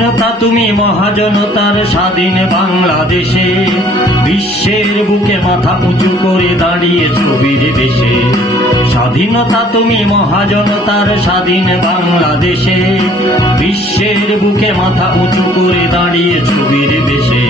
স্বাধীনতা তুমি মহাজনতার স্বাধীন বাংলাদেশে, বিশ্বের বুকে মাথা উঁচু করে দাঁড়িয়েছ বীর বেশে। স্বাধীনতা তুমি মহাজনতার স্বাধীন বাংলাদেশে, বিশ্বের বুকে মাথা উঁচু করে দাঁড়িয়েছ বীর বেশে।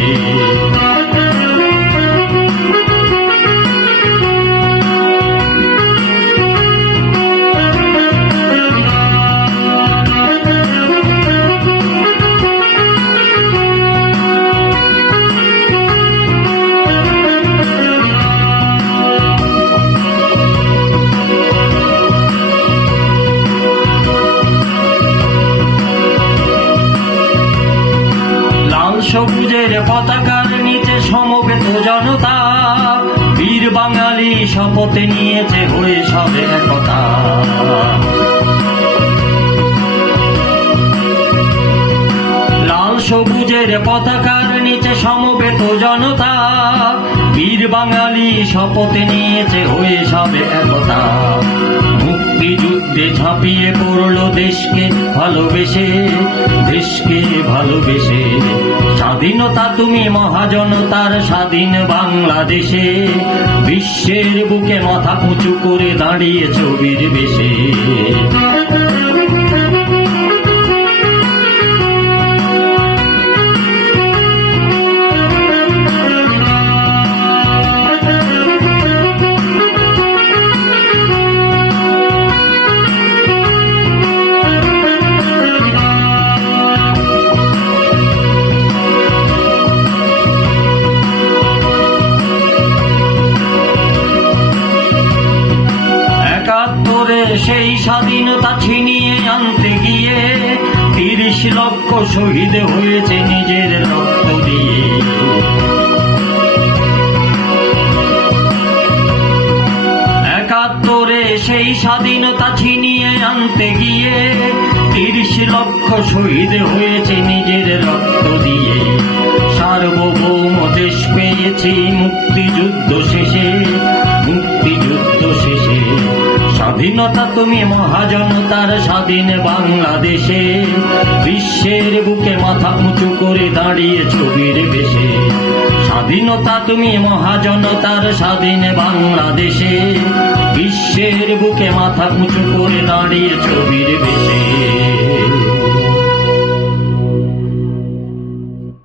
সবুজের পতাকার নিচে সমবেত জনতা, বীর বাঙালি শপথ নিয়েছে হয়ে সবে একতা। লাল সবুজের পতাকার নিচে সমবেত জনতা, বীর বাঙালি শপথ নিয়েছে হয়ে সবে একতা। মুক্তিযুদ্ধে ঝাঁপিয়ে পড়লো দেশকে ভালোবেসে, দেশকে ভালোবেসে। স্বাধীনতা তুমি মহাজনতার স্বাধীন বাংলাদেশে, বিশ্বের বুকে মাথা উঁচু করে দাঁড়িয়েছ বীর বেশে। সেই স্বাধীনতা ছিনিয়ে আনতে গিয়ে ৩০ লক্ষ শহীদ হয়েছে নিজের রক্ত দিয়ে। একাত্তরে সেই স্বাধীনতা ছিনিয়ে আনতে গিয়ে ৩০ লক্ষ শহীদ হয়েছে নিজের রক্ত দিয়ে। সার্বভৌম দেশ পেয়েছি মুক্তিযুদ্ধ শেষে, মুক্তিযুদ্ধ শেষে। স্বাধীনতা তুমি মহাজনতার স্বাধীন বাংলাদেশে, বিশ্বের বুকে মাথা উঁচু করে দাঁড়িয়েছ বীর বেশে। স্বাধীনতা তুমি মহাজনতার স্বাধীন বাংলাদেশে, বিশ্বের বুকে মাথা উঁচু করে দাঁড়িয়েছ বীর বেশে।